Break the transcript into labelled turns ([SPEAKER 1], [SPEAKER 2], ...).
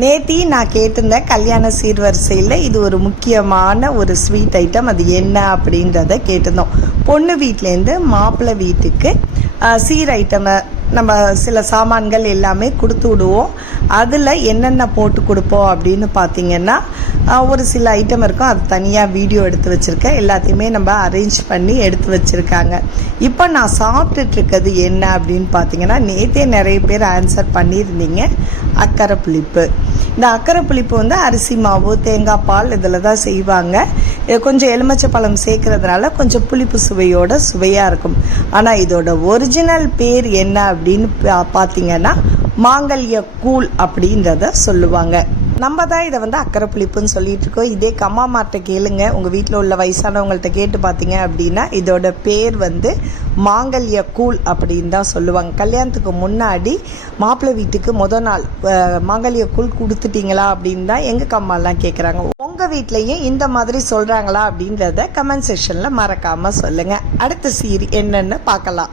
[SPEAKER 1] நேத்தி நான் கேட்டிருந்தேன் கல்யாண சீர்வரிசையில் இது ஒரு முக்கியமான ஒரு ஸ்வீட் ஐட்டம் அது என்ன அப்படின்றத கேட்டிருந்தோம். பொண்ணு வீட்டிலேருந்து மாப்பிள்ளை வீட்டுக்கு சீர் ஐட்டமை நம்ம சில சாமான்கள் எல்லாமே கொடுத்து விடுவோம். அதில் என்னென்ன போட்டு கொடுப்போம் அப்படின்னு பார்த்தீங்கன்னா ஒரு சில ஐட்டம் இருக்கும். அது தனியாக வீடியோ எடுத்து வச்சுருக்கேன். எல்லாத்தையுமே நம்ம அரேஞ்ச் பண்ணி எடுத்து வச்சுருக்காங்க. இப்போ நான் சாப்பிட்டுட்ருக்கிறது என்ன அப்படின்னு பார்த்தீங்கன்னா நேற்றே நிறைய பேர் ஆன்சர் பண்ணியிருந்தீங்க. அக்கரை புளிப்பு. இந்த அக்கரை புளிப்பு வந்து அரிசி மாவு தேங்காய் பால் இதில் தான் செய்வாங்க. கொஞ்சம் எலுமிச்சை பழம் சேர்க்கறதுனால கொஞ்சம் புளிப்பு சுவையோட சுவையாக இருக்கும். ஆனால் இதோட ஒரிஜினல் பேர் என்ன அப்படின்னு பா- பார்த்தீங்கன்னா மாங்கல்ய கூழ் அப்படின்றத சொல்லுவாங்க. நம்ம தான் இதை வந்து அக்கறை புளிப்புன்னு சொல்லிட்டு இருக்கோம் இதே கம்மாமாட்ட கேளுங்க. உங்கள் வீட்டில் உள்ள வயசானவங்கள்ட்ட கேட்டு பார்த்தீங்க அப்படின்னா இதோட பேர் வந்து மாங்கல்ய கூழ் அப்படின்னு தான் சொல்லுவாங்க. கல்யாணத்துக்கு முன்னாடி மாப்பிள்ளை வீட்டுக்கு முத நாள் மாங்கல்ய கூழ் கொடுத்துட்டீங்களா அப்படின்னு தான் எங்கள் கம்மாலாம் கேட்குறாங்க உங்கள் வீட்லேயும் இந்த மாதிரி சொல்கிறாங்களா அப்படின்றத கமெண்ட் செக்ஷனில் மறக்காமல் சொல்லுங்கள் அடுத்த சீரி என்னென்னு பார்க்கலாம்